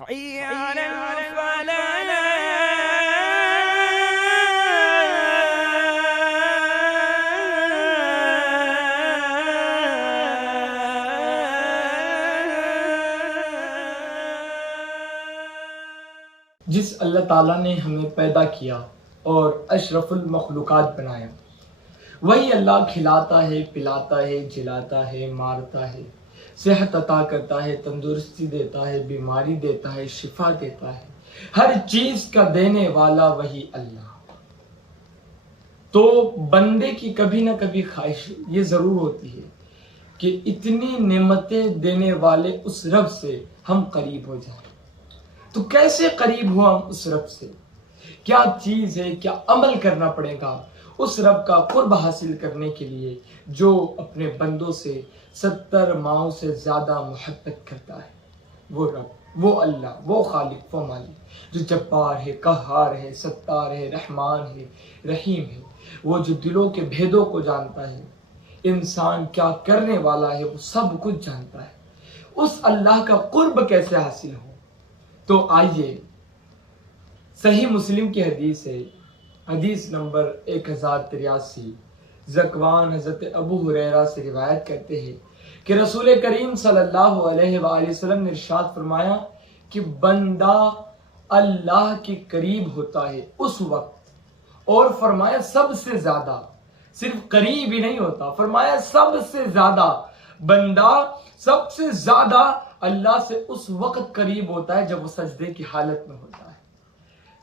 حي على الفلاح. جس اللہ تعالیٰ نے ہمیں پیدا کیا اور اشرف المخلوقات بنایا، وہی اللہ کھلاتا ہے، پلاتا ہے، جلاتا ہے، مارتا ہے، صحت عطا کرتا ہے، تندرستی دیتا ہے، بیماری دیتا ہے، شفا دیتا ہے، ہر چیز کا دینے والا وہی اللہ۔ تو بندے کی کبھی نہ کبھی خواہش یہ ضرور ہوتی ہے کہ اتنی نعمتیں دینے والے اس رب سے ہم قریب ہو جائیں۔ تو کیسے قریب ہو ہم اس رب سے؟ کیا چیز ہے، کیا عمل کرنا پڑے گا اس رب کا قرب حاصل کرنے کے لیے جو اپنے بندوں سے 70 ماؤں سے زیادہ محبت کرتا ہے؟ وہ رب، وہ اللہ، وہ خالق، وہ مالک جو جبار ہے، قہار ہے، ستار ہے، رحمان ہے، رحیم ہے، وہ جو دلوں کے بھیدوں کو جانتا ہے، انسان کیا کرنے والا ہے وہ سب کچھ جانتا ہے۔ اس اللہ کا قرب کیسے حاصل ہو؟ تو آئیے، صحیح مسلم کی حدیث ہے، حدیث نمبر 1083، ذکوان حضرت ابو ہریرہ سے روایت کرتے ہیں کہ رسول کریم صلی اللہ علیہ وآلہ وسلم نے ارشاد فرمایا کہ بندہ اللہ کے قریب ہوتا ہے اس وقت، اور فرمایا سب سے زیادہ، صرف قریب ہی نہیں ہوتا، فرمایا سب سے زیادہ بندہ سب سے زیادہ اللہ سے اس وقت قریب ہوتا ہے جب وہ سجدے کی حالت میں ہوتا ہے۔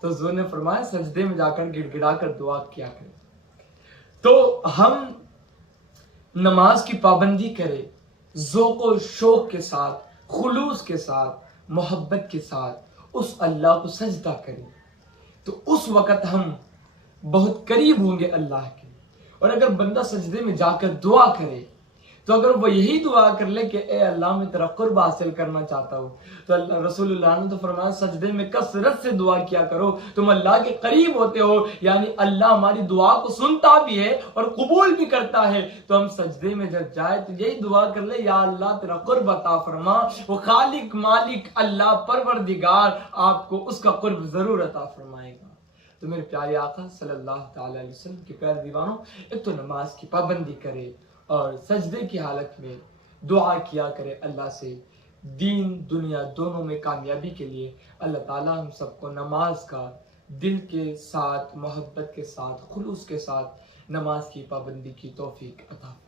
تو حضور نے فرمایا سجدے میں جا کر گڑ گڑا کر دعا کیا کرے۔ تو ہم نماز کی پابندی کریں، ذوق و شوق کے ساتھ، خلوص کے ساتھ، محبت کے ساتھ اس اللہ کو سجدہ کریں، تو اس وقت ہم بہت قریب ہوں گے اللہ کے۔ اور اگر بندہ سجدے میں جا کر دعا کرے تو اگر وہ یہی دعا کر لے کہ اے اللہ میں تیرا قرب حاصل کرنا چاہتا ہوں، تو اللہ رسول اللہ نے تو فرمایا سجدے میں کثرت سے دعا کیا کرو، تم اللہ کے قریب ہوتے ہو، یعنی اللہ ہماری دعا کو سنتا بھی ہے اور قبول بھی کرتا ہے۔ تو ہم سجدے میں جب جائے تو یہی دعا کر لے، یا اللہ تیرا قرب عطا فرما، وہ خالق مالک اللہ پروردگار آپ کو اس کا قرب ضرور عطا فرمائے گا۔ تو میرے پیارے آقا صلی اللہ تعالی علیہ وسلم کے پیارے دیوانوں، ایک تو نماز کی پابندی کرے اور سجدے کی حالت میں دعا کیا کرے اللہ سے، دین دنیا دونوں میں کامیابی کے لیے اللہ تعالی ہم سب کو نماز کا دل کے ساتھ، محبت کے ساتھ، خلوص کے ساتھ نماز کی پابندی کی توفیق عطا فرمائے۔